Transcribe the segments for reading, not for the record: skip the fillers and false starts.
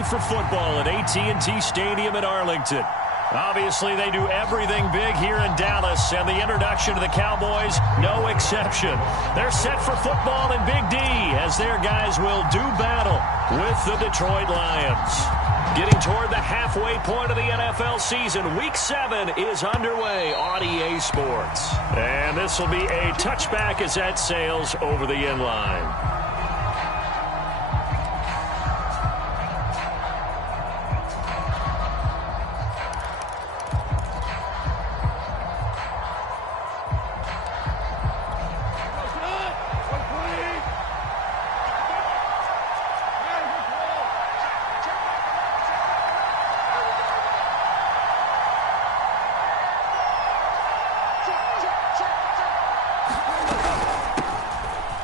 day for football at AT&T Stadium in Arlington. Obviously, they do everything big here in Dallas, and the introduction to the Cowboys, no exception. They're set for football in Big D as their guys will do battle with the Detroit Lions. Getting toward the halfway point of the NFL season, Week 7 is underway on EA Sports. And this will be a touchback as that sails over the end line.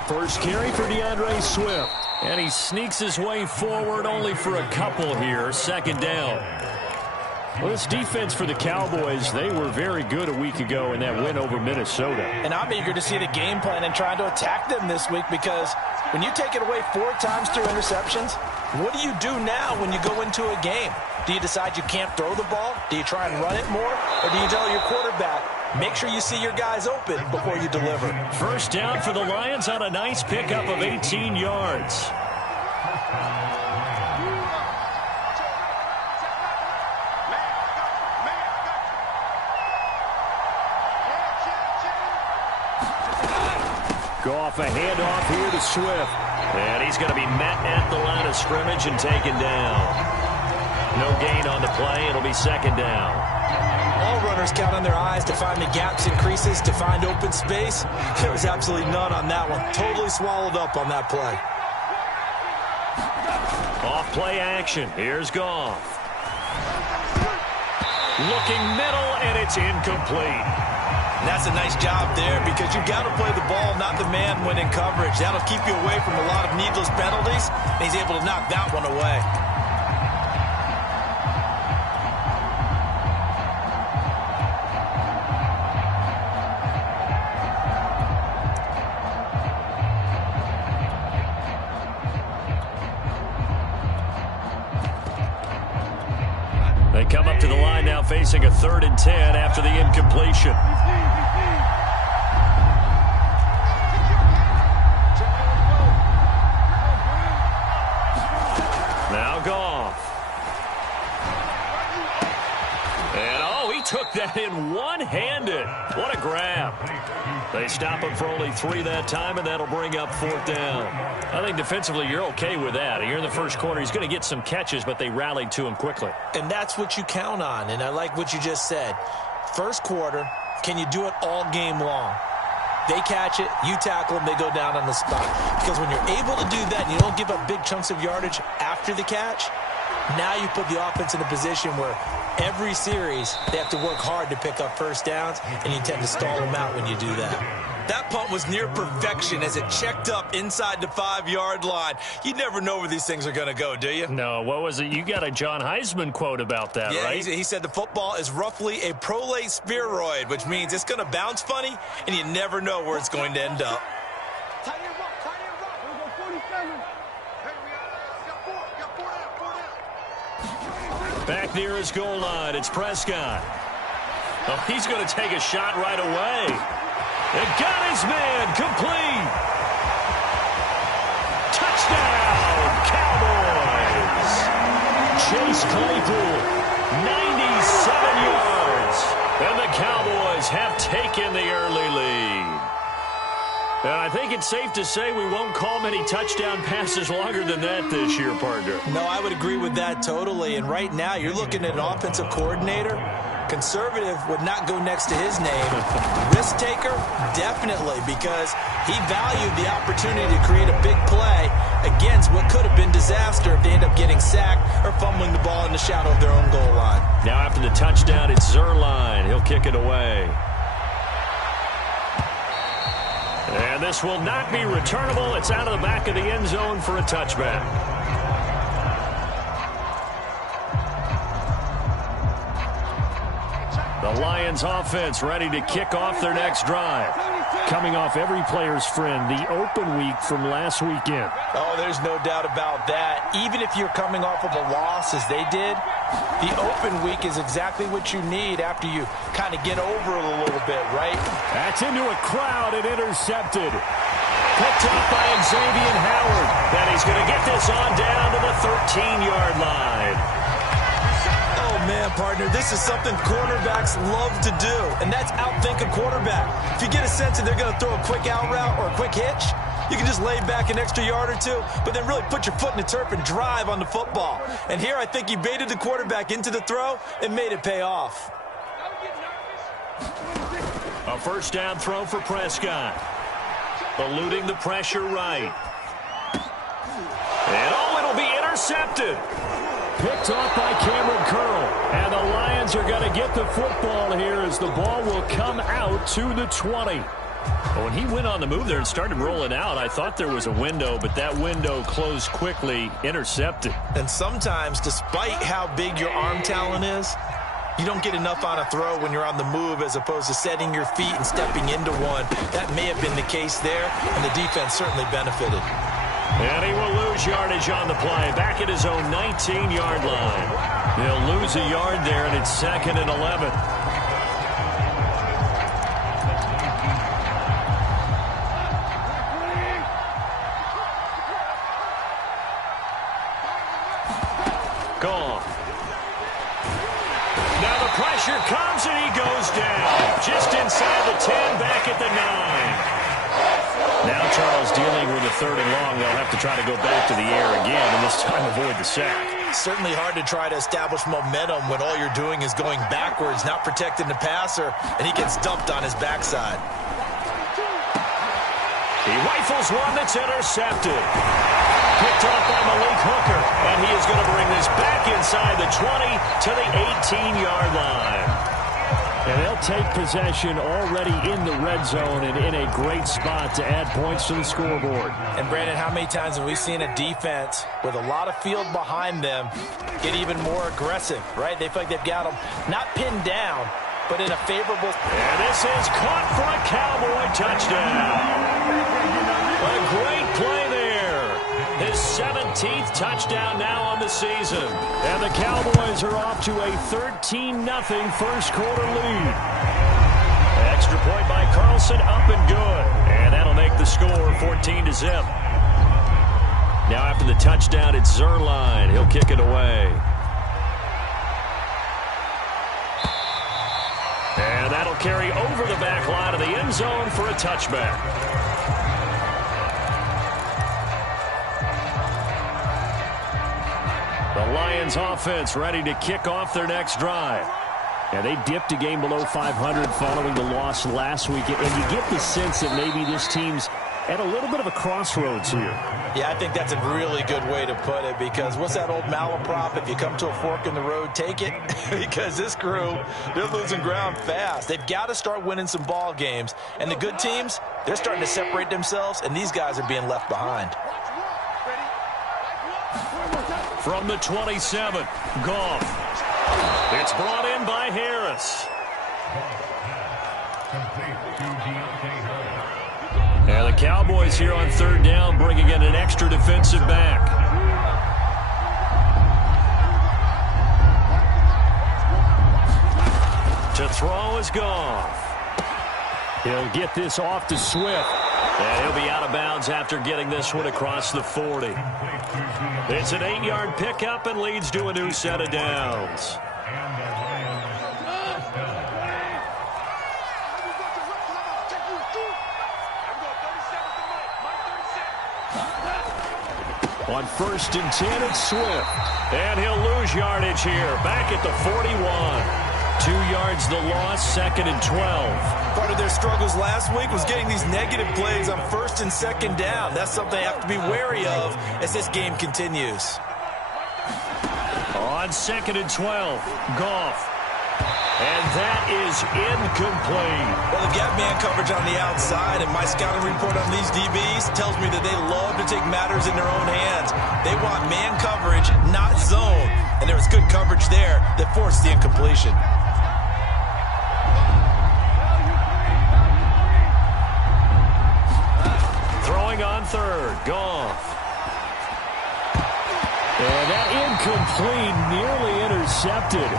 First carry for DeAndre Swift. And he sneaks his way forward only for a couple here. Second down. Well, this defense for the Cowboys, they were very good a week ago in that win over Minnesota. And I'm eager to see the game plan and trying to attack them this week, because when you take it away 4 times through interceptions, what do you do now when you go into a game? Do you decide you can't throw the ball? Do you try and run it more? Or do you tell your quarterback, make sure you see your guys open before you deliver? First down for the Lions on a nice pickup of 18 yards. Goff, a handoff here to Swift. And he's going to be met at the line of scrimmage and taken down. No gain on the play. It'll be second down. All runners count on their eyes to find the gaps and creases, to find open space. There was absolutely none on that one. Totally swallowed up on that play. Off play action. Here's Goff. Looking middle, and it's incomplete. And that's a nice job there, because you've got to play the ball, not the man when in coverage. That'll keep you away from a lot of needless penalties, and he's able to knock that one away. They come up to the line now facing a 3rd and 10 after the incompletion. Now Goff. And oh, he took that in one-handed. What a grab. They stop him for only 3 that time, and that'll bring up 4th down. I think defensively you're okay with that. Here in the first quarter, he's going to get some catches, but they rallied to him quickly. And that's what you count on, and I like what you just said. First quarter, can you do it all game long? They catch it, you tackle them, they go down on the spot. Because when you're able to do that and you don't give up big chunks of yardage after the catch, now you put the offense in a position where every series they have to work hard to pick up first downs, and you tend to stall them out when you do that. That punt was near perfection as it checked up inside the 5-yard line. You never know where these things are going to go, do you? No, what was it? You got a John Heisman quote about that, right? Yeah, he said the football is roughly a prolate spheroid, which means it's going to bounce funny, and you never know where it's going to end up. Back near his goal line, it's Prescott. Oh, he's going to take a shot right away. It got his man complete. Touchdown, Cowboys. Chase Claypool, 97 yards. And the Cowboys have taken the early lead. And I think it's safe to say we won't call many touchdown passes longer than that this year, partner. No, I would agree with that totally. And right now, you're looking at an offensive coordinator. Conservative would not go next to his name. Risk taker, definitely, because he valued the opportunity to create a big play against what could have been disaster if they end up getting sacked or fumbling the ball in the shadow of their own goal line. Now after the touchdown, it's Zerline. He'll kick it away. And this will not be returnable. It's out of the back of the end zone for a touchback. The Lions offense ready to kick off their next drive. coming off every player's friend, the open week from last weekend. Oh, there's no doubt about that. Even if you're coming off of a loss as they did, the open week is exactly what you need after you kind of get over it a little bit, right? That's into a crowd and intercepted. Picked up by Xavier Howard. And he's going to get this on down to the 13-yard line. Oh, man, partner, this is something quarterbacks love to do, and that's outthink a quarterback. If you get a sense that they're going to throw a quick out route or a quick hitch, you can just lay back an extra yard or two, but then really put your foot in the turf and drive on the football. And here I think he baited the quarterback into the throw and made it pay off. A first down throw for Prescott. Eluding the pressure right. And it'll be intercepted. Picked off by Cameron Curl. And the Lions are going to get the football here as the ball will come out to the 20. When he went on the move there and started rolling out, I thought there was a window, but that window closed quickly, intercepted. And sometimes, despite how big your arm talent is, you don't get enough on a throw when you're on the move as opposed to setting your feet and stepping into one. That may have been the case there, and the defense certainly benefited. And he will lose yardage on the play, back at his own 19-yard line. He'll lose a yard there, and it's 2nd and 11. Gone. Now the pressure comes, and he goes down. Just inside the 10, back at the 9. Now Charles dealing with a 3rd and long. They'll have to try to go back to the air again, and this time avoid the sack. Certainly hard to try to establish momentum when all you're doing is going backwards, not protecting the passer, and he gets dumped on his backside. He rifles one that's intercepted. Picked off by Malik Hooker, and he is going to bring this back inside the 20 to the 18-yard line. And they'll take possession already in the red zone and in a great spot to add points to the scoreboard. And, Brandon, how many times have we seen a defense with a lot of field behind them get even more aggressive, right? They feel like they've got them not pinned down, but in a favorable... And this is caught for a Cowboy touchdown. A great play there. His 17th touchdown now on the season. And the Cowboys are off to a 13-0 first quarter lead. Extra point by Carlson, up and good. And that'll make the score 14-0. Now after the touchdown, it's Zerline. He'll kick it away. And that'll carry over the back line of the end zone for a touchback. The Lions offense ready to kick off their next drive. And they dipped a game below 500 following the loss last week. And you get the sense that maybe this team's at a little bit of a crossroads here. Yeah, I think that's a really good way to put it, because what's that old malaprop? If you come to a fork in the road, take it. Because this crew, they're losing ground fast. They've got to start winning some ball games. And the good teams, they're starting to separate themselves, and these guys are being left behind. From the 27, Goff. It's brought in by Harris. And the Cowboys here on 3rd down, bringing in an extra defensive back. To throw is Goff. He'll get this off to Swift. And he'll be out of bounds after getting this one across the 40. It's an 8-yard pickup and leads to a new set of downs. On 1st and 10, it's Swift. And he'll lose yardage here. Back at the 41. 2 yards the loss, 2nd and 12. Part of their struggles last week was getting these negative plays on 1st and 2nd down. That's something they have to be wary of as this game continues. On 2nd and 12, Goff. And that is incomplete. Well, the gap man coverage on the outside, and my scouting report on these DBs tells me that they love to take matters in their own hands. They want man coverage, not zone. And there was good coverage there that forced the incompletion. third. Goff. And that incomplete, nearly intercepted.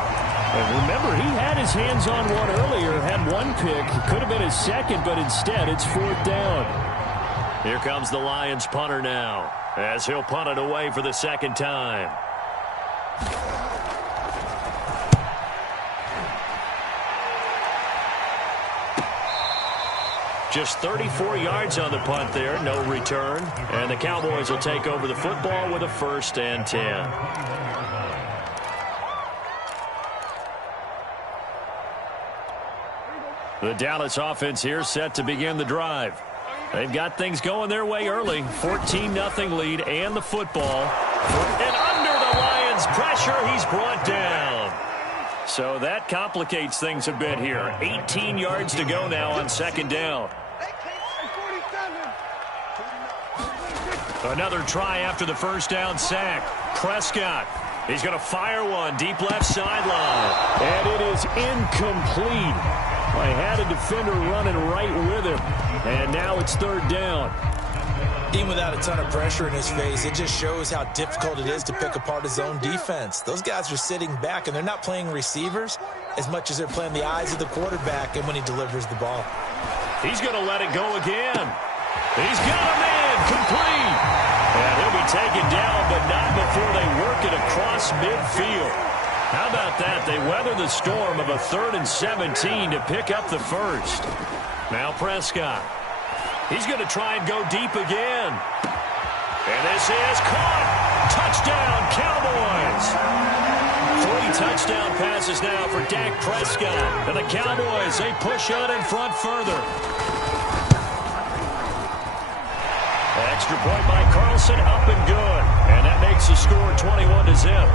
And remember, he had his hands on one earlier, had one pick. Could have been his second, but instead it's fourth down. Here comes the Lions punter now, as he'll punt it away for the second time. Just 34 yards on the punt there, no return. And the Cowboys will take over the football with a 1st and 10. The Dallas offense here set to begin the drive. They've got things going their way early. 14-0 lead and the football. And under the Lions' pressure, he's brought down. So that complicates things a bit here. 18 yards to go now on second down. Another try after the first down sack. Prescott. He's going to fire one deep left sideline. And it is incomplete. I had a defender running right with him. And now it's third down. Even without a ton of pressure in his face, it just shows how difficult it is to pick apart his own defense. Those guys are sitting back, and they're not playing receivers as much as they're playing the eyes of the quarterback and when he delivers the ball. He's going to let it go again. He's got a man complete. And he'll be taken down, but not before they work it across midfield. How about that? They weather the storm of a 3rd and 17 to pick up the first. Now Prescott. He's going to try and go deep again. And this is caught. Touchdown, Cowboys. 3 touchdown passes now for Dak Prescott. And the Cowboys, they push on in front further. Extra point by Carlson, up and good. And that makes the score 21-0.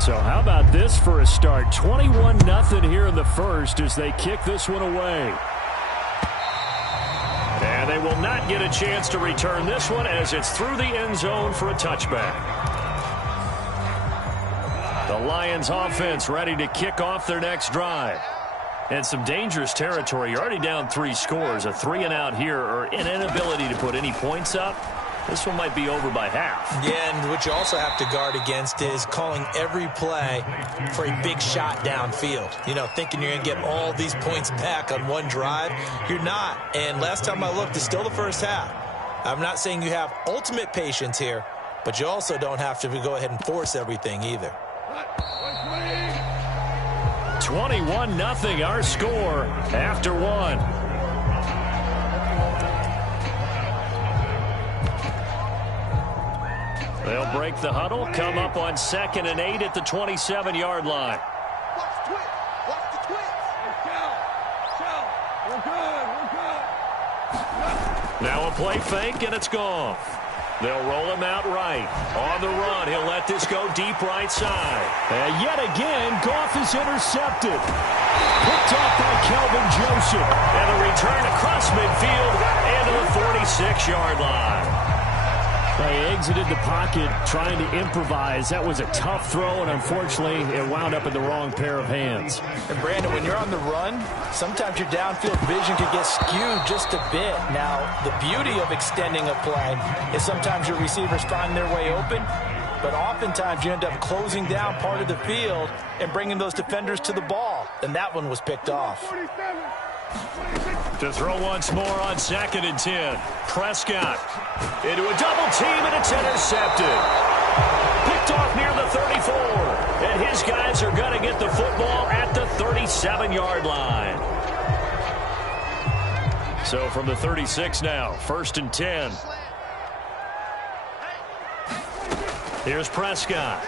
So how about this for a start? 21-0 here in the first as they kick this one away. And they will not get a chance to return this one as it's through the end zone for a touchback. The Lions offense ready to kick off their next drive. And some dangerous territory. You're already down 3 scores. A 3-and-out here or an inability to put any points up. This one might be over by half. Yeah, and what you also have to guard against is calling every play for a big shot downfield. You know, thinking you're going to get all these points back on one drive. You're not. And last time I looked, it's still the first half. I'm not saying you have ultimate patience here, but you also don't have to go ahead and force everything either. 21-0 our score after 1. They'll break the huddle, come up on 2nd and 8 at the 27-yard line. Watch the twist. Watch the twist. We're good. Now a play fake, and it's gone. They'll roll him out right. On the run, he'll let this go deep right side. And yet again, Goff is intercepted. Picked off by Kelvin Joseph. And a return across midfield and to the 46-yard line. They exited the pocket trying to improvise. That was a tough throw, and unfortunately, it wound up in the wrong pair of hands. And Brandon, when you're on the run, sometimes your downfield vision can get skewed just a bit. Now, the beauty of extending a play is sometimes your receivers find their way open, but oftentimes you end up closing down part of the field and bringing those defenders to the ball. And that one was picked off. To throw once more on 2nd and 10. Prescott into a double team, and it's intercepted. Picked off near the 34. And his guys are going to get the football at the 37-yard line. So from the 36 now, 1st and 10. Here's Prescott.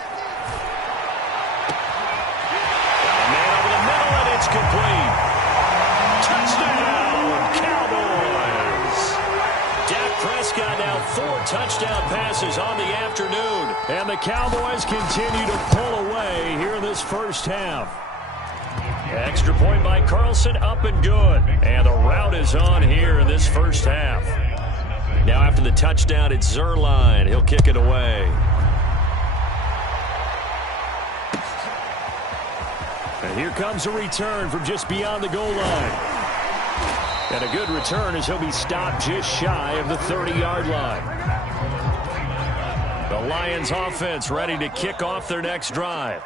A man over the middle, and it's complete. Touchdown, Cowboys. Dak Prescott now 4 touchdown passes on the afternoon. And the Cowboys continue to pull away here in this first half. Extra point by Carlson, up and good. And the route is on here in this first half. Now after the touchdown, it's Zerline. He'll kick it away. And here comes a return from just beyond the goal line. And a good return as he'll be stopped just shy of the 30-yard line. The Lions offense ready to kick off their next drive.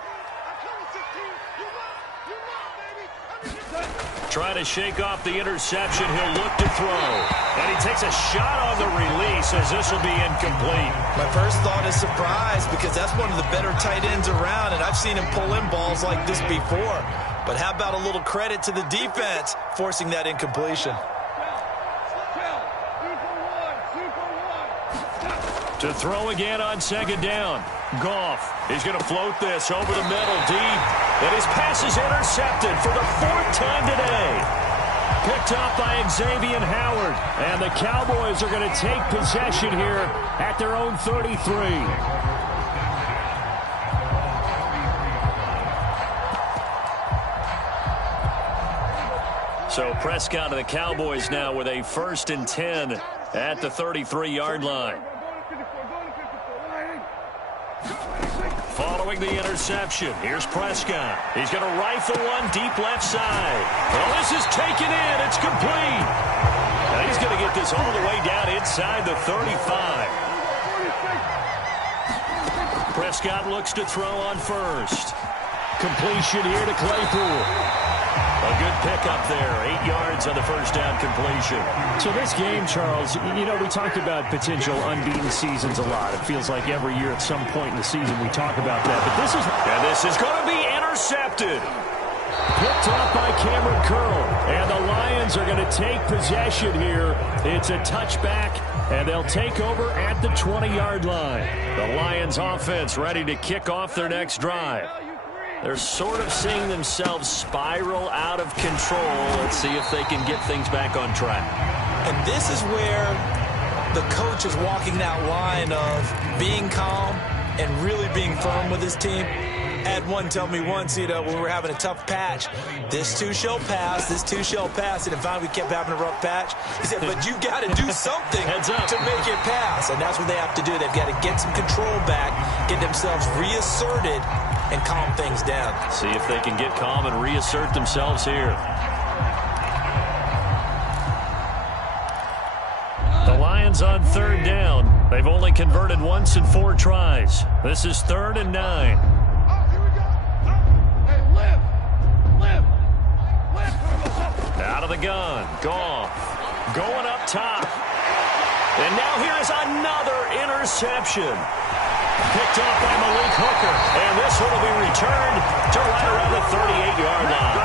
Trying to shake off the interception. He'll look to throw. And he takes a shot on the release as this will be incomplete. My first thought is surprise because that's one of the better tight ends around, and I've seen him pull in balls like this before. But how about a little credit to the defense forcing that incompletion? To throw again on second down. Goff. He's going to float this over the middle deep. And his pass is intercepted for the 4th time today. Picked up by Xavier Howard. And the Cowboys are going to take possession here at their own 33. So Prescott and the Cowboys now with a 1st and 10 at the 33-yard line. Following the interception, here's Prescott. He's going to rifle one deep left side. Well, this is taken in. It's complete. And he's going to get this all the way down inside the 35. Prescott looks to throw on first. Completion here to Claypool. A good pickup there. 8 yards on the first down completion. So this game, Charles, you know, we talked about potential unbeaten seasons a lot. It feels like every year at some point in the season we talk about that. But this is going to be intercepted. Picked off by Cameron Curl. And the Lions are going to take possession here. It's a touchback, and they'll take over at the 20-yard line. The Lions offense ready to kick off their next drive. They're sort of seeing themselves spiral out of control. Let's see if they can get things back on track. And this is where the coach is walking that line of being calm and really being firm with his team. Had one tell me once, you know, when we were having a tough patch, this too shall pass, this too shall pass. And in fact, we kept having a rough patch. He said, but you got to do something to make it pass. And that's what they have to do. They've got to get some control back, get themselves reasserted, and calm things down. See if they can get calm and reassert themselves here. The Lions on 3rd down. They've only converted once in 4 tries. This is 3rd and 9. Out of the gun. Goff. Going up top. And now here is another interception. Picked off by Malik Hooker. And this one will be returned to right around the 38-yard line.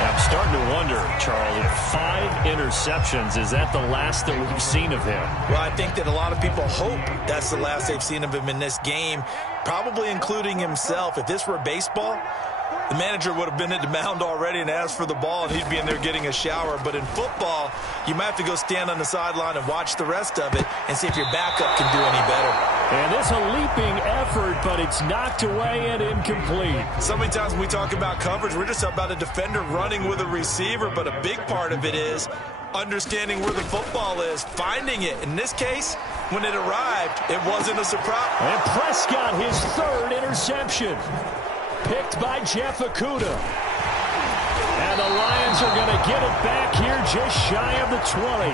I'm starting to wonder, Charles, 5 interceptions. Is that the last that we've seen of him? Well, I think that a lot of people hope that's the last they've seen of him in this game, probably including himself. If this were baseball, the manager would have been at the mound already and asked for the ball, and he'd be in there getting a shower. But in football, you might have to go stand on the sideline and watch the rest of it and see if your backup can do any better. And it's a leaping effort, but it's knocked away and incomplete. So many times when we talk about coverage, we're just about a defender running with a receiver, but a big part of it is understanding where the football is, finding it. In this case, when it arrived, it wasn't a surprise. And Prescott, his 3rd interception. Picked by Jeff Okudah. And the Lions are going to get it back here just shy of the 20.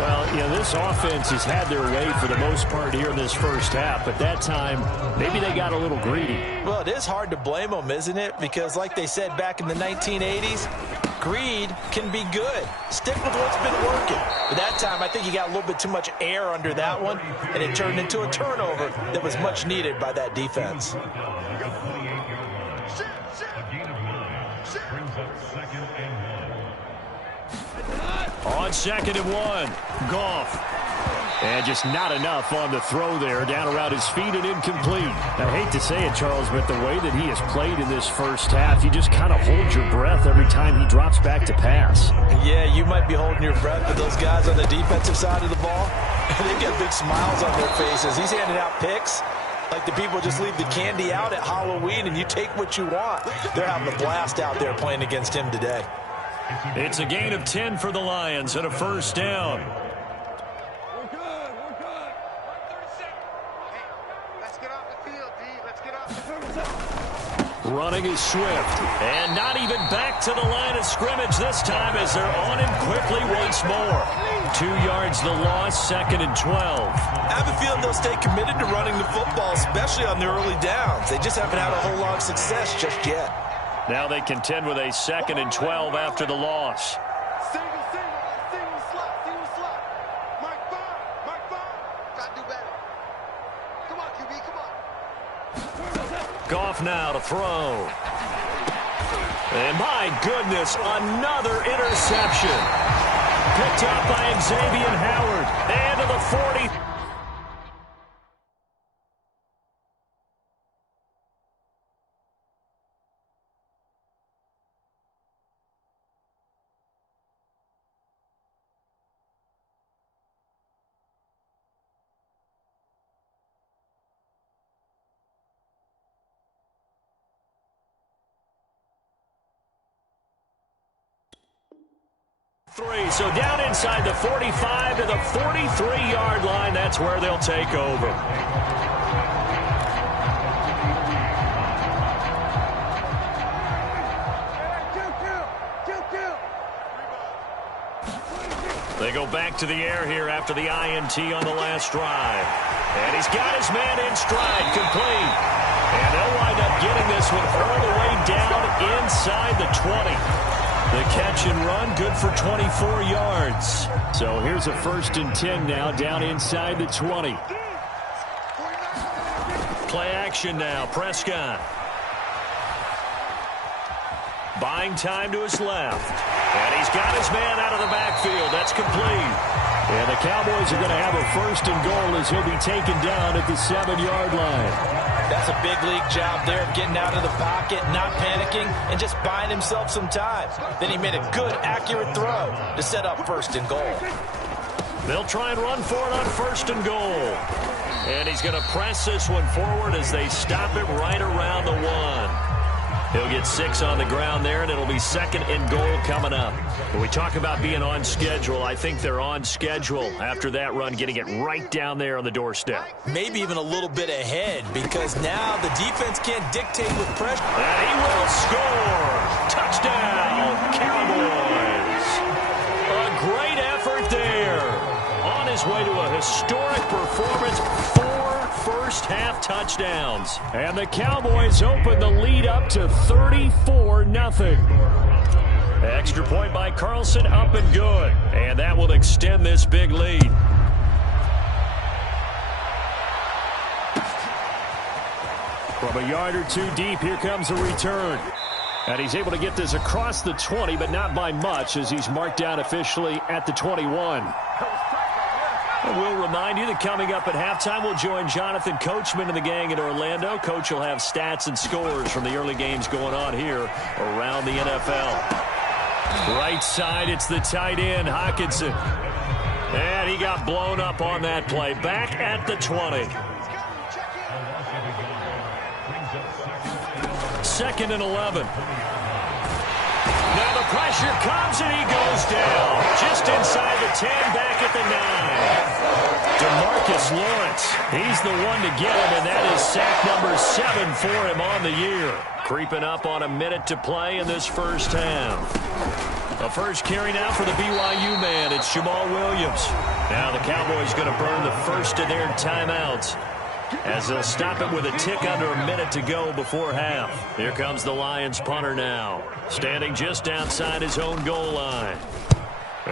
Well, you know, this offense has had their way for the most part here in this first half. But that time, maybe they got a little greedy. Well, it is hard to blame them, isn't it? Because like they said back in the 1980s, greed can be good. Stick with what's been working. But that time, I think you got a little bit too much air under that one, and it turned into a turnover that was much needed by that defense. On 2nd and 1, Goff. And just not enough on the throw there, down around his feet and incomplete. I hate to say it, Charles, but the way that he has played in this first half, you just kind of hold your breath every time he drops back to pass. Yeah, you might be holding your breath, but those guys on the defensive side of the ball, they've got big smiles on their faces. He's handing out picks like the people just leave the candy out at Halloween and you take what you want. They're having a blast out there playing against him today. It's a gain of 10 for the Lions and a 1st down. We're good. We're good. 137. Hey, let's get off the field, D. Let's get off the field. Running is Swift. And not even back to the line of scrimmage this time as they're on him quickly once more. 2 yards the loss, 2nd and 12. I have a feeling they'll stay committed to running the football, especially on their early downs. They just haven't had a whole lot of success just yet. Now they contend with a 2nd and 12 after the loss. Single slot. Mike 5. Gotta do better. Come on, QB, come on. Goff now to throw. And my goodness, another interception. Picked up by Xavier Howard. And to the 40. So down inside the 45 to the 43-yard line. That's where they'll take over. They go back to the air here after the INT on the last drive. And he's got his man in stride, complete. And they'll wind up getting this one all the way down inside the 20. The catch and run, good for 24 yards. So here's a 1st and 10 now, down inside the 20. Play action now, Prescott. Buying time to his left. And he's got his man out of the backfield. That's complete. And the Cowboys are going to have a 1st and goal as he'll be taken down at the 7-yard line. That's a big league job there of getting out of the pocket, not panicking, and just buying himself some time. Then he made a good, accurate throw to set up 1st and goal. They'll try and run for it on 1st and goal. And he's going to press this one forward as they stop it right around the 1. He'll get 6 on the ground there, and it'll be 2nd and goal coming up. When we talk about being on schedule, I think they're on schedule after that run, getting it right down there on the doorstep. Maybe even a little bit ahead, because now the defense can't dictate with pressure. And he will score. Touchdown, Cowboys. A great effort there. On his way to a historic performance, 4 first-half touchdowns. And the Cowboys open the lead up to 34-0. Extra point by Carlson, up and good. And that will extend this big lead. From a yard or 2 deep, here comes a return. And he's able to get this across the 20, but not by much, as he's marked down officially at the 21. And we'll remind you that coming up at halftime, we'll join Jonathan Coachman and the gang in Orlando. Coach will have stats and scores from the early games going on here around the NFL. Right side, it's the tight end, Hockenson. And he got blown up on that play. Back at the 20. 2nd and 11. Now the pressure comes and he goes down. Just inside the 10, back at the 9. DeMarcus Lawrence, he's the one to get him, and that is sack number 7 for him on the year. Creeping up on a minute to play in this first half. A first carry now for the BYU man. It's Jamal Williams. Now the Cowboys going to burn the first of their timeouts, as they'll stop it with a tick under a minute to go before half. Here comes the Lions punter now, standing just outside his own goal line.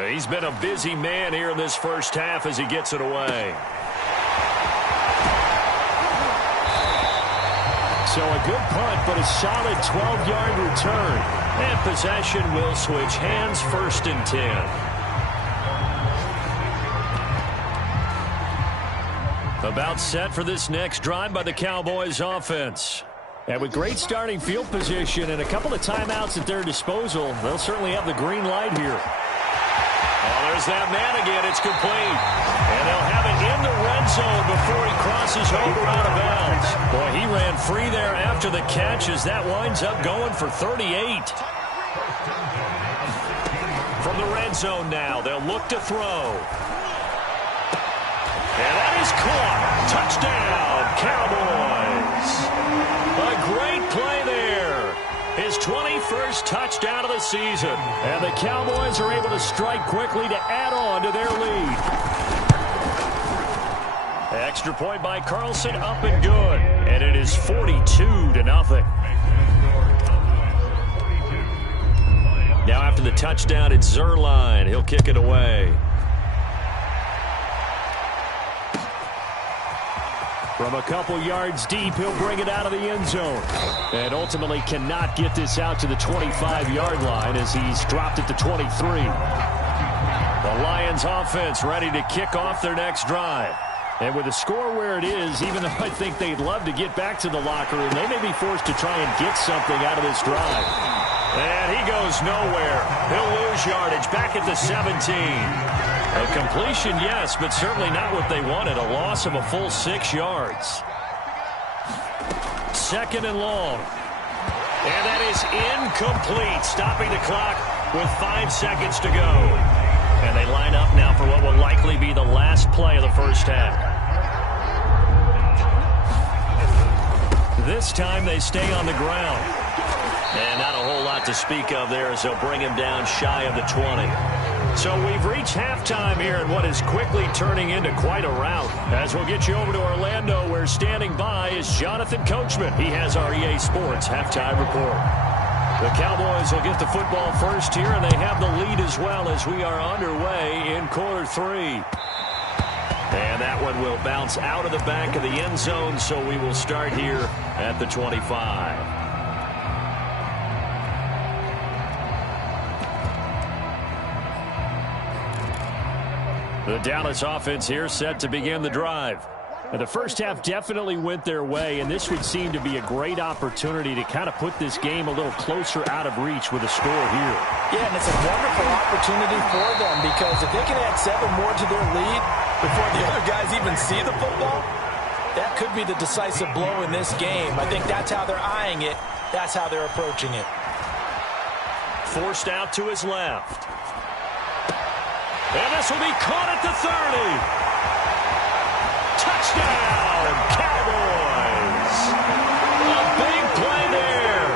He's been a busy man here in this first half as he gets it away. So a good punt, but a solid 12-yard return. And possession will switch hands, 1st and 10. About set for this next drive by the Cowboys offense. And with great starting field position and a couple of timeouts at their disposal, they'll certainly have the green light here. Oh, there's that man again. It's complete. And they'll have it in the red zone before he crosses over out of bounds. Boy, he ran free there after the catch as that winds up going for 38. From the red zone now, they'll look to throw. And that is caught. Touchdown, Cowboys. A great play there his 21st touchdown of the season. And the Cowboys are able to strike quickly to add on to their lead. Extra point by Carlson, up and good. And it is 42-0. Now after the touchdown, it's Zerline. He'll kick it away. From a couple yards deep, he'll bring it out of the end zone. And ultimately cannot get this out to the 25-yard line as he's dropped it to 23. The Lions offense ready to kick off their next drive. And with the score where it is, even though I think they'd love to get back to the locker room, they may be forced to try and get something out of this drive. And he goes nowhere. He'll lose yardage back at the 17. A completion, yes, but certainly not what they wanted. A loss of a full 6 yards. 2nd and long. And that is incomplete, stopping the clock with 5 seconds to go. And they line up now for what will likely be the last play of the first half. This time they stay on the ground. And not a whole lot to speak of there as they'll bring him down shy of the 20. So we've reached halftime here in what is quickly turning into quite a rout. As we'll get you over to Orlando, where standing by is Jonathan Coachman. He has our EA Sports halftime report. The Cowboys will get the football first here, and they have the lead as well as we are underway in quarter 3. And that one will bounce out of the back of the end zone, so we will start here at the 25. The Dallas offense here set to begin the drive. And the first half definitely went their way, and this would seem to be a great opportunity to kind of put this game a little closer out of reach with a score here. Yeah, and it's a wonderful opportunity for them because if they can add 7 more to their lead before the other guys even see the football, that could be the decisive blow in this game. I think that's how they're eyeing it. That's how they're approaching it. Forced out to his left. And this will be caught at the 30. Touchdown, Cowboys. A big play there.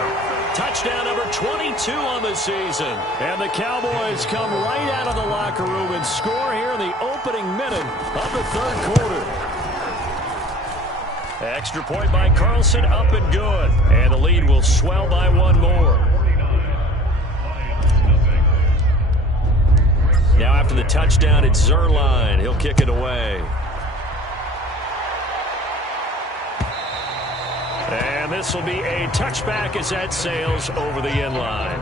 Touchdown number 22 on the season. And the Cowboys come right out of the locker room and score here in the opening minute of the 3rd quarter. Extra point by Carlson, up and good. And the lead will swell by 1 more. Now after the touchdown, it's Zerline. He'll kick it away. And this will be a touchback as that sails over the end line.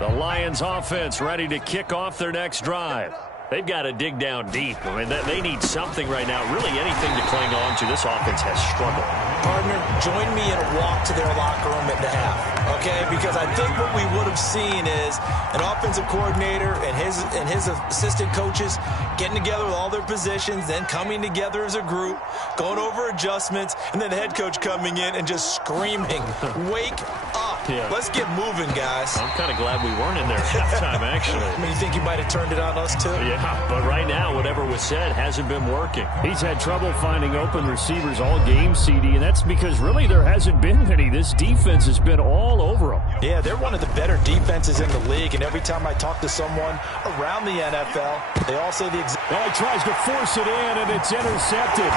The Lions offense ready to kick off their next drive. They've got to dig down deep. I mean, they need something right now, really anything to cling on to. This offense has struggled. Partner, join me in a walk to their locker room at the half, okay? Because I think what we would have seen is an offensive coordinator and his assistant coaches getting together with all their positions, then coming together as a group, going over adjustments, and then the head coach coming in and just screaming, "Wake up. Yeah. Let's get moving, guys." I'm kind of glad we weren't in there at halftime, actually. I mean, you think you might have turned it on us, too? Yeah, but right now, whatever was said hasn't been working. He's had trouble finding open receivers all game, CD, and that's because really there hasn't been many. This defense has been all over them. Yeah, they're one of the better defenses in the league, and every time I talk to someone around the NFL, they all say the exact... Well, he tries to force it in, and it's intercepted.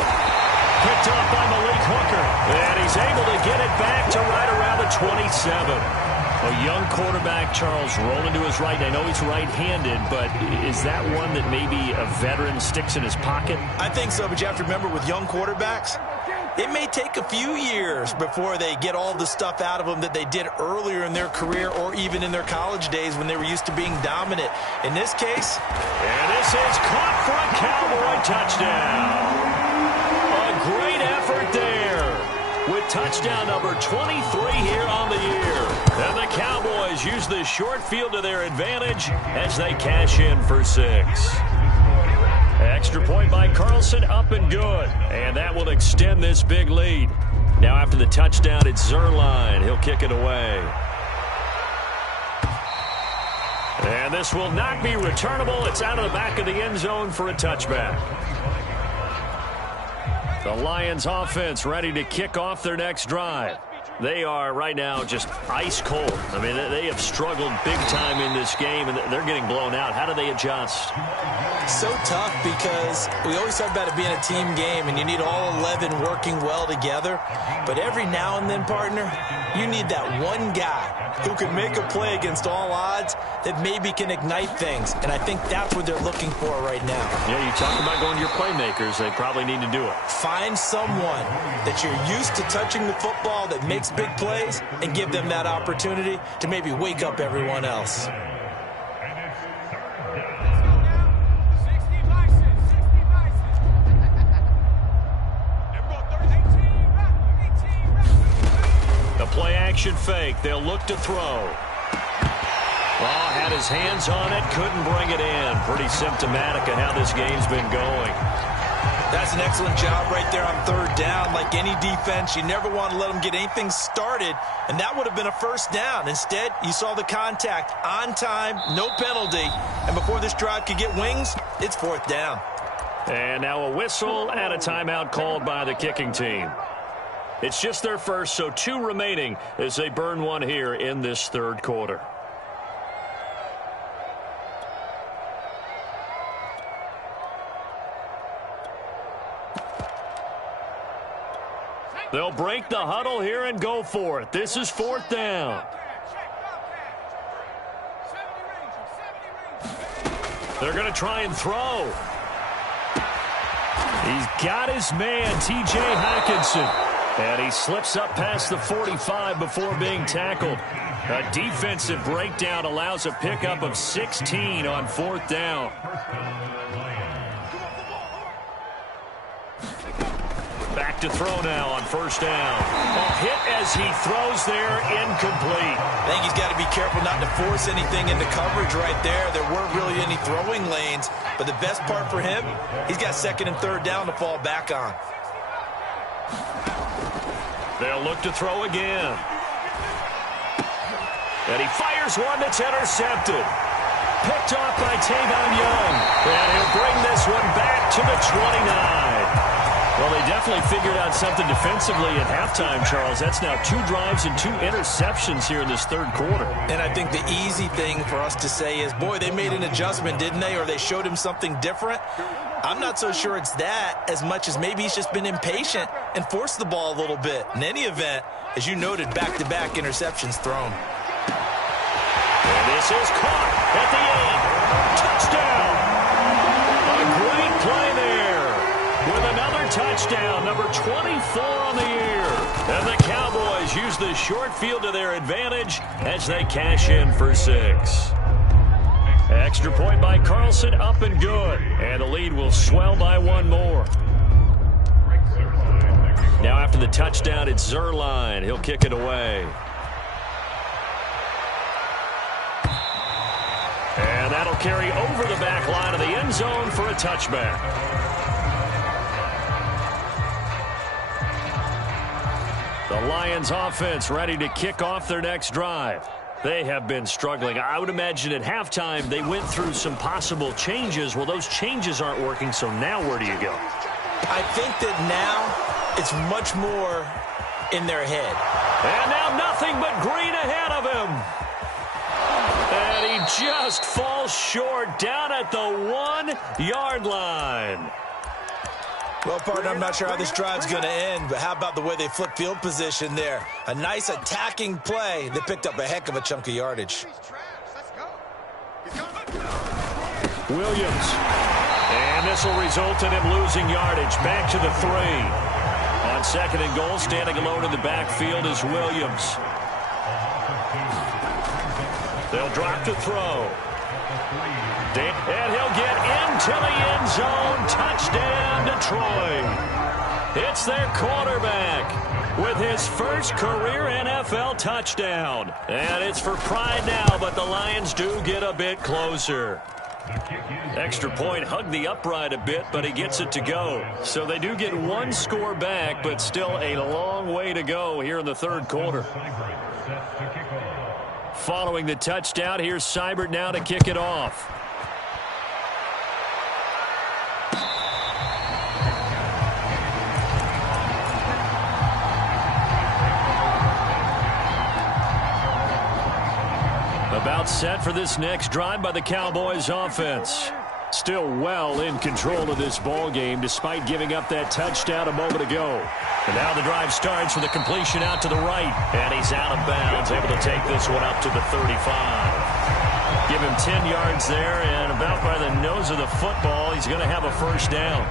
Picked up by Malik Hooker, and he's able to get it back to right around the 27. A young quarterback, Charles, rolling to his right. I know he's right-handed, but is that one that maybe a veteran sticks in his pocket? I think so, but you have to remember with young quarterbacks, it may take a few years before they get all the stuff out of them that they did earlier in their career or even in their college days when they were used to being dominant. In this case... And this is caught for a Cowboy touchdown. A great effort there with touchdown number 23 here on the year. And the Cowboys use this short field to their advantage as they cash in for 6. Extra point by Carlson, up and good. And that will extend this big lead. Now after the touchdown, it's Zerline. He'll kick it away. And this will not be returnable. It's out of the back of the end zone for a touchback. The Lions offense ready to kick off their next drive. They are right now just ice cold. I mean, they have struggled big time in this game, and they're getting blown out. How do they adjust? So tough because we always talk about it being a team game, and you need all 11 working well together. But every now and then, partner, you need that one guy who can make a play against all odds that maybe can ignite things. And I think that's what they're looking for right now. Yeah, you talk about going to your playmakers. They probably need to do it. Find someone that you're used to touching the football that makes big plays and give them that opportunity to maybe wake up everyone else. The play-action fake. They'll look to throw. Oh, had his hands on it, couldn't bring it in. Pretty symptomatic of how this game's been going. That's an excellent job right there on third down. Like any defense, you never want to let them get anything started, and that would have been a first down. Instead, you saw the contact on time, no penalty, and before this drive could get wings, it's fourth down. And now a whistle and a timeout called by the kicking team. It's just their first, so 2 remaining as they burn one here in this third quarter. They'll break the huddle here and go for it. This is fourth down. They're going to try and throw. He's got his man, T.J. Hockenson. And he slips up past the 45 before being tackled. A defensive breakdown allows a pickup of 16 on fourth down. Back to throw now on first down. A hit as he throws there, incomplete. I think he's got to be careful not to force anything into coverage right there. There weren't really any throwing lanes, but the best part for him, he's got second and third down to fall back on. They'll look to throw again. And he fires one that's intercepted. Picked off by Tavon Young. And he'll bring this one back to the 29. Well, they definitely figured out something defensively at halftime, Charles. That's now 2 drives and 2 interceptions here in this third quarter. And I think the easy thing for us to say is, boy, they made an adjustment, didn't they? Or they showed him something different. I'm not so sure it's that as much as maybe he's just been impatient and forced the ball a little bit. In any event, as you noted, back-to-back interceptions thrown. And this is caught at the end. Touchdown! A great play there with another touchdown, number 24 on the year. And the Cowboys use the short field to their advantage as they cash in for 6. Extra point by Carlson, up and good. And the lead will swell by 1 more. Now after the touchdown, it's Zerline. He'll kick it away. And that'll carry over the back line of the end zone for a touchback. The Lions offense ready to kick off their next drive. They have been struggling. I would imagine at halftime they went through some possible changes. Well, those changes aren't working, so now where do you go? I think that now it's much more in their head. And now nothing but green ahead of him. And he just falls short down at the 1-yard line. Well, partner, I'm not sure how this drive's going to end, but how about the way they flip field position there? A nice attacking play that picked up a heck of a chunk of yardage. Williams. And this will result in him losing yardage. Back to the 3. On second and goal, standing alone in the backfield is Williams. They'll drop to throw. And he'll get into the end zone. Touchdown, Detroit. It's their quarterback with his first career NFL touchdown. And it's for pride now, but the Lions do get a bit closer. Extra point hugged the upright a bit, but he gets it to go. So they do get 1 score back, but still a long way to go here in the third quarter. Following the touchdown, here's Seibert now to kick it off. About set for this next drive by the Cowboys offense. Still well in control of this ball game despite giving up that touchdown a moment ago. And now the drive starts with a completion out to the right. And he's out of bounds, able to take this one up to the 35. Give him 10 yards there, and about by the nose of the football, he's going to have a first down.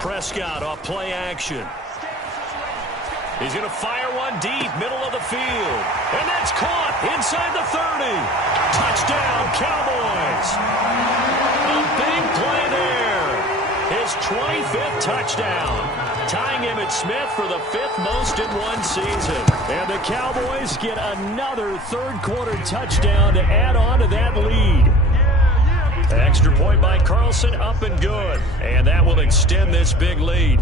Prescott off play action. He's going to fire one deep, middle of the field. And that's caught inside the 30. Touchdown, Cowboys. A big play there. His 25th touchdown. Tying Emmitt Smith for the 5th most in one season. And the Cowboys get another third-quarter touchdown to add on to that lead. Extra point by Carlson, up and good. And that will extend this big lead.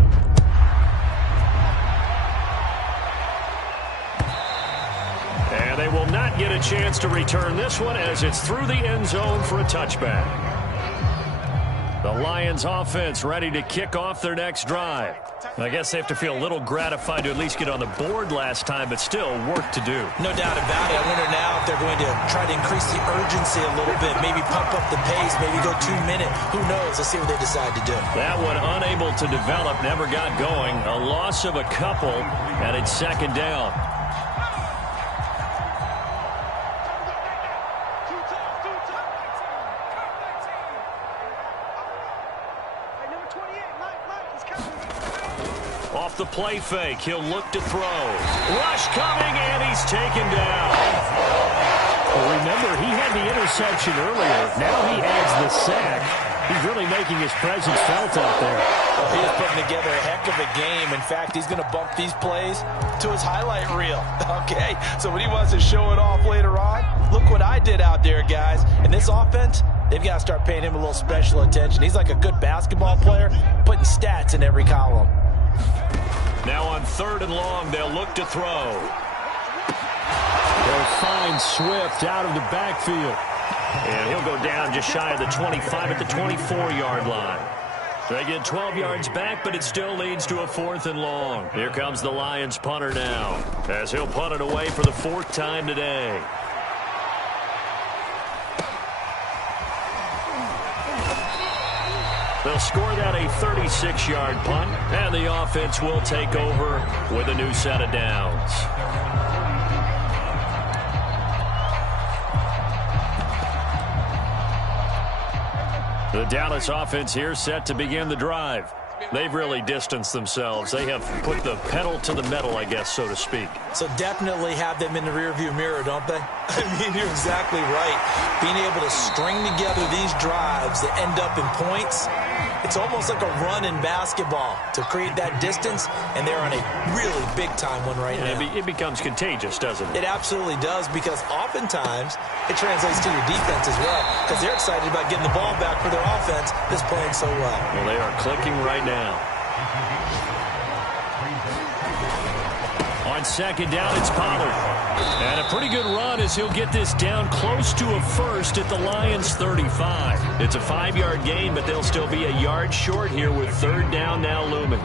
And they will not get a chance to return this one as it's through the end zone for a touchback. The Lions offense ready to kick off their next drive. I guess they have to feel a little gratified to at least get on the board last time, but still work to do. No doubt about it. I wonder now if they're going to try to increase the urgency a little bit, maybe pump up the pace, maybe go 2 minute. Who knows? Let's see what they decide to do. That one unable to develop, never got going. A loss of a couple, and it's second down. Off the play fake, he'll look to throw. Rush coming, and he's taken down. Well, remember, he had the interception earlier. Now he adds the sack. He's really making his presence felt out there. He is putting together a heck of a game. In fact, he's going to bump these plays to his highlight reel. Okay, so when he wants to show it off later on, look what I did out there, guys. And this offense, they've got to start paying him a little special attention. He's like a good basketball player, putting stats in every column. Now on 3rd and long, they'll look to throw. They'll find Swift out of the backfield. And he'll go down just shy of the 25 at the 24-yard line. They get 12 yards back, but it still leads to a 4th and long. Here comes the Lions punter now, as he'll punt it away for the 4th time today. They'll score that a 36-yard punt, and the offense will take over with a new set of downs. The Dallas offense here set to begin the drive. They've really distanced themselves. They have put the pedal to the metal, I guess, so to speak. So definitely have them in the rearview mirror, don't they? I mean, you're exactly right. Being able to string together these drives that end up in points, it's almost like a run in basketball to create that distance, and they're on a really big-time one right now. It becomes contagious, doesn't it? It absolutely does, because oftentimes it translates to your defense as well, because they're excited about getting the ball back for their offense that's playing so well. Well, they are clicking right now. On 2nd down, it's Pollard. And a pretty good run as he'll get this down close to a first at the Lions' 35. It's a 5-yard gain, but they'll still be a yard short here with 3rd down now looming.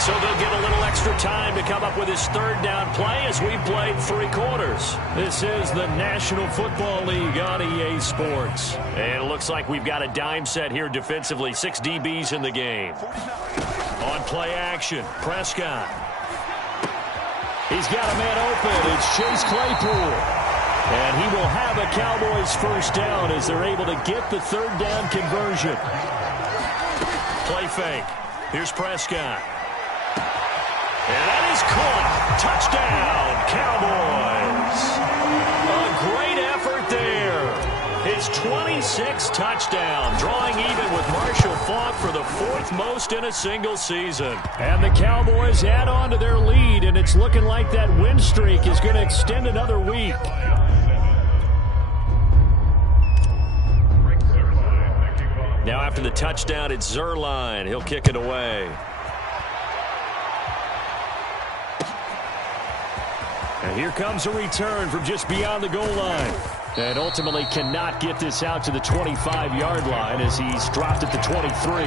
So they'll get a little extra time to come up with his 3rd down play as we've played 3 quarters. This is the National Football League on EA Sports. And it looks like we've got a dime set here defensively. 6 DBs in the game. On play action, Prescott. He's got a man open. It's Chase Claypool. And he will have a Cowboys first down as they're able to get the 3rd down conversion. Play fake. Here's Prescott. And that is caught. Touchdown, Cowboys. A great effort there. His 26th touchdown, drawing even with Marshall Faulk for the 4th most in a single season. And the Cowboys add on to their lead, and it's looking like that win streak is going to extend another week. Now after the touchdown, it's Zerline. He'll kick it away. And here comes a return from just beyond the goal line. And ultimately cannot get this out to the 25-yard line as he's dropped at the 23.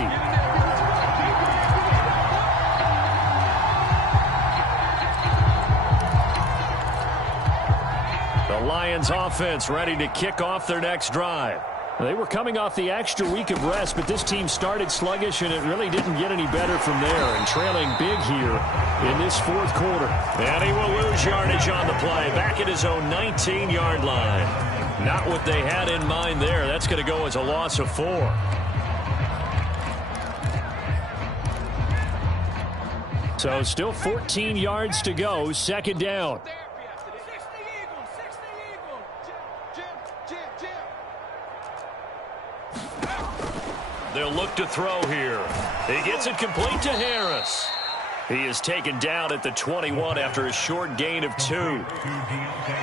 The Lions offense ready to kick off their next drive. They were coming off the extra week of rest, but this team started sluggish, and it really didn't get any better from there. And trailing big here in this fourth quarter. And he will lose yardage on the play. Back at his own 19-yard line. Not what they had in mind there. That's going to go as a loss of 4. So still 14 yards to go. Second down. They'll look to throw here. He gets it complete to Harris. He is taken down at the 21 after a short gain of 2.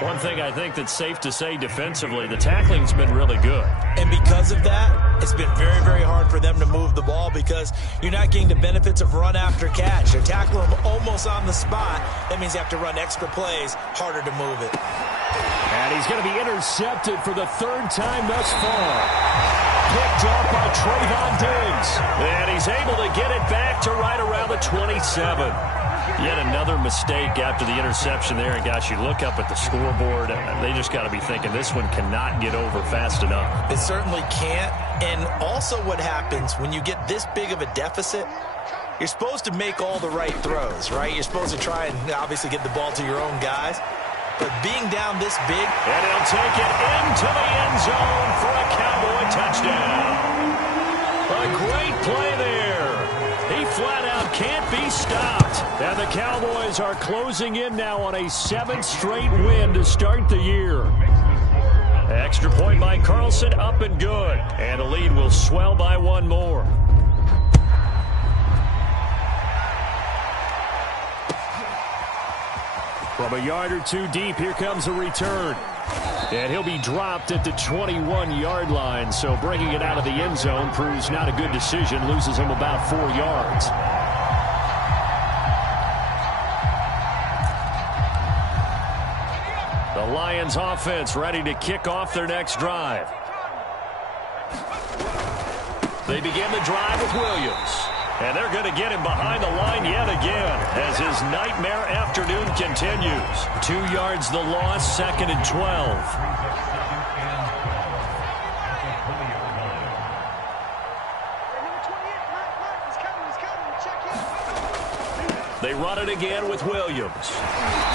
One thing I think that's safe to say defensively, the tackling's been really good. And because of that, it's been very, very hard for them to move the ball because you're not getting the benefits of run after catch. They're tackling them almost on the spot. That means you have to run extra plays, harder to move it. And he's going to be intercepted for the third time thus far. Picked off by Trayvon Diggs. And he's able to get it back to right around the 27. Yet another mistake after the interception there. And, gosh, you look up at the scoreboard, they just got to be thinking this one cannot get over fast enough. It certainly can't. And also what happens when you get this big of a deficit, you're supposed to make all the right throws, right? You're supposed to try and obviously get the ball to your own guys. But being down this big, and he'll take it into the end zone for a Cowboy touchdown. A great play there. He flat out can't be stopped. And the Cowboys are closing in now on a 7th straight win to start the year. Extra point by Carlson, up and good. And the lead will swell by 1 more. From a yard or 2 deep, here comes a return. And he'll be dropped at the 21-yard line. So bringing it out of the end zone proves not a good decision. Loses him about 4 yards. The Lions offense ready to kick off their next drive. They begin the drive with Williams. And they're going to get him behind the line yet again as his nightmare afternoon continues. 2 yards the loss, 2nd and 12. They run it again with Williams.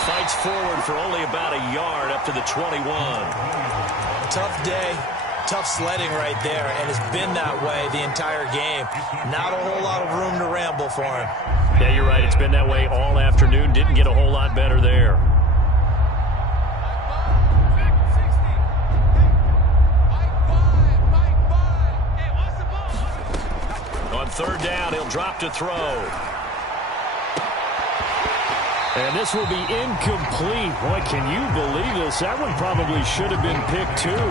Fights forward for only about a yard up to the 21. Tough day. Tough sledding right there, and it's been that way the entire game. Not a whole lot of room to ramble for him. Yeah, you're right. It's been that way all afternoon. Didn't get a whole lot better there. On 3rd down, he'll drop to throw. And this will be incomplete. Boy, can you believe this? That one probably should have been picked too.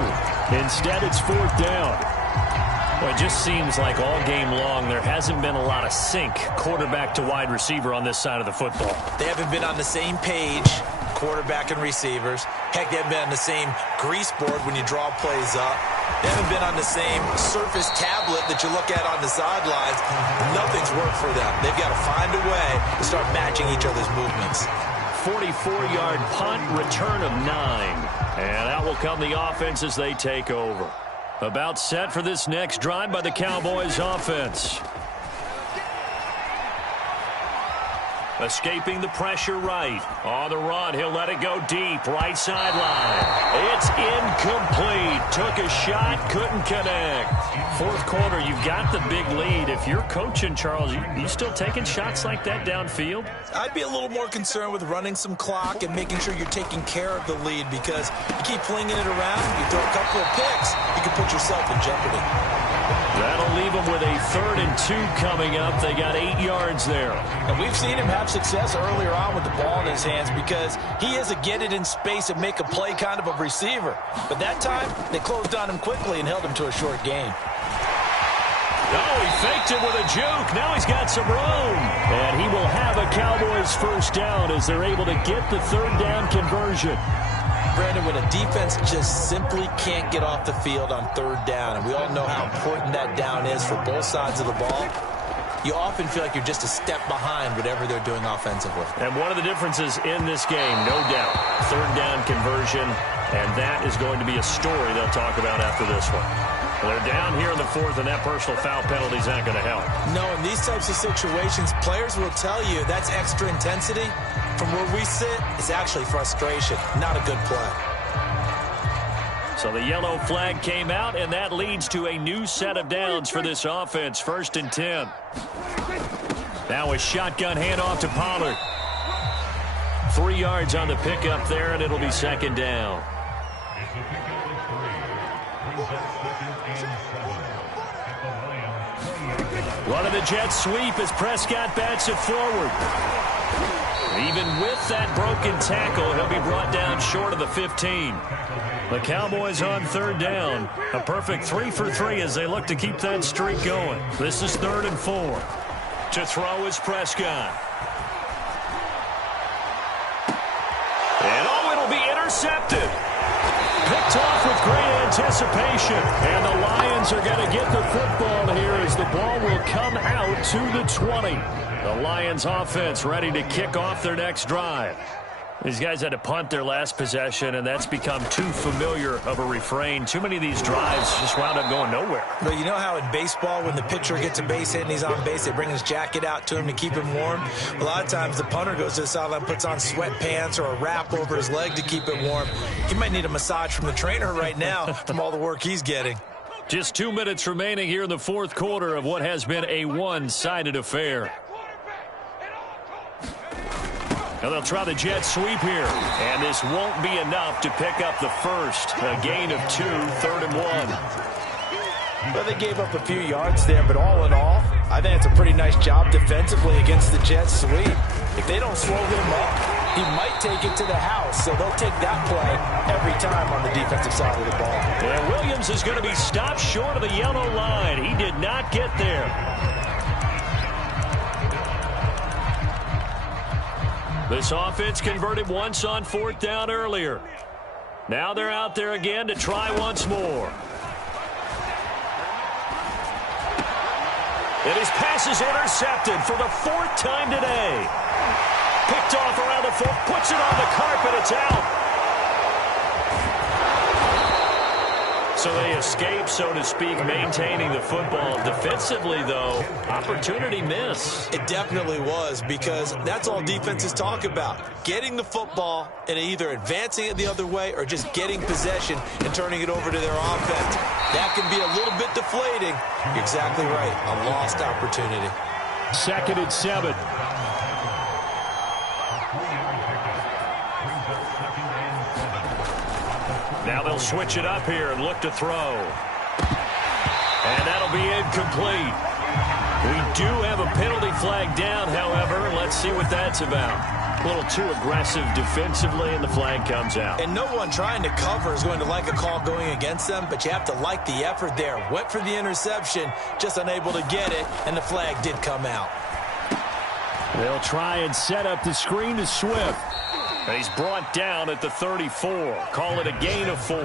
Instead, it's 4th down. Well, it just seems like all game long there hasn't been a lot of sync quarterback to wide receiver on this side of the football. They haven't been on the same page, quarterback and receivers. Heck, they haven't been on the same grease board when you draw plays up. They haven't been on the same surface tablet that you look at on the sidelines. Nothing's worked for them. They've got to find a way to start matching each other's movements. 44-yard punt, return of 9. And out will come the offense as they take over. About set for this next drive by the Cowboys offense. Escaping the pressure right. On the run, he'll let it go deep. Right sideline. It's incomplete. Took a shot, couldn't connect. 4th quarter, you've got the big lead. If you're coaching, Charles, you still taking shots like that downfield? I'd be a little more concerned with running some clock and making sure you're taking care of the lead because you keep flinging it around, you throw a couple of picks, you can put yourself in jeopardy. That'll leave them with a 3rd and 2 coming up. They got 8 yards there. And we've seen him have success earlier on with the ball in his hands because he is a get it in space and make a play kind of a receiver. But that time, they closed on him quickly and held him to a short gain. Oh, he faked it with a juke. Now he's got some room. And he will have a Cowboys first down as they're able to get the third down conversion. Brandon, when a defense just simply can't get off the field on third down, and we all know how important that down is for both sides of the ball, you often feel like you're just a step behind whatever they're doing offensively. And one of the differences in this game, no doubt, third down conversion, and that is going to be a story they'll talk about after this one. They're down here in the fourth, and that personal foul penalty is not going to help. No, in these types of situations, players will tell you that's extra intensity. From where we sit, it's actually frustration, not a good play. So the yellow flag came out, and that leads to a new set of downs for this offense. 1st and 10. Now a shotgun handoff to Pollard. 3 yards on the pickup there, and it'll be 2nd down. Running the jet sweep as Prescott bats it forward. Even with that broken tackle, he'll be brought down short of the 15. The Cowboys on 3rd down. A perfect 3 for 3 as they look to keep that streak going. This is 3rd and 4. To throw is Prescott. And it'll be intercepted. Picked off with great anticipation. And the Lions are going to get the football here as the ball will come out to the 20. The Lions offense ready to kick off their next drive. These guys had to punt their last possession, and that's become too familiar of a refrain. Too many of these drives just wound up going nowhere. But you know how in baseball, when the pitcher gets a base hit and he's on base, they bring his jacket out to him to keep him warm? A lot of times the punter goes to the sideline, puts on sweatpants or a wrap over his leg to keep it warm. He might need a massage from the trainer right now from all the work he's getting. Just 2 minutes remaining here in the 4th quarter of what has been a one-sided affair. Now they'll try the jet sweep here. And this won't be enough to pick up the first. A gain of 2, 3rd and 1. Well, they gave up a few yards there, but all in all, I think it's a pretty nice job defensively against the jet sweep. If they don't slow him up, he might take it to the house, so they'll take that play every time on the defensive side of the ball. And Williams is going to be stopped short of the yellow line. He did not get there. This offense converted once on 4th down earlier. Now they're out there again to try once more. And his pass is intercepted for the 4th time today. Picked off around the 4th, puts it on the carpet, it's out. So they escape, so to speak, maintaining the football. Defensively, though, opportunity miss. It definitely was, because that's all defenses talk about. Getting the football and either advancing it the other way or just getting possession and turning it over to their offense. That can be a little bit deflating. You're exactly right. A lost opportunity. 2nd and 7. Now they'll switch it up here and look to throw. And that'll be incomplete. We do have a penalty flag down, however. Let's see what that's about. A little too aggressive defensively, and the flag comes out. And no one trying to cover is going to like a call going against them, but you have to like the effort there. Went for the interception, just unable to get it, and the flag did come out. They'll try and set up the screen to Swift. And he's brought down at the 34. Call it a gain of 4.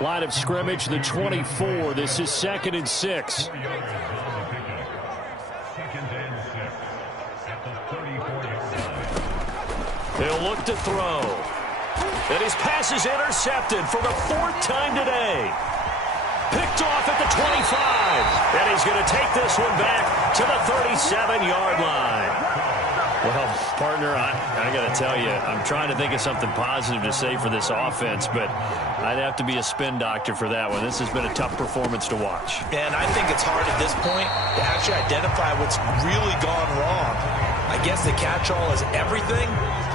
Line of scrimmage, the 24. This is 2nd and 6. He'll look to throw. And his pass is intercepted for the 4th time today. Picked off at the 25. And he's going to take this one back to the 37-yard line. Well, partner, I got to tell you, I'm trying to think of something positive to say for this offense, but I'd have to be a spin doctor for that one. This has been a tough performance to watch. And I think it's hard at this point to actually identify what's really gone wrong. I guess the catch-all is everything.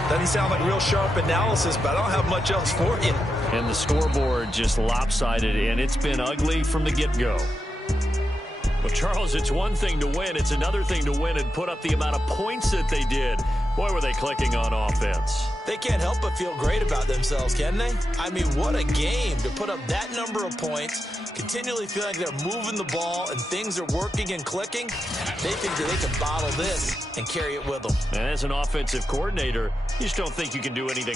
Doesn't sound like real sharp analysis, but I don't have much else for you. And the scoreboard just lopsided, and it's been ugly from the get-go. Well, Charles, it's one thing to win. It's another thing to win and put up the amount of points that they did. Boy, were they clicking on offense. They can't help but feel great about themselves, can they? I mean, what a game to put up that number of points, continually feeling like they're moving the ball and things are working and clicking. They think that they can bottle this and carry it with them. And as an offensive coordinator, you just don't think you can do anything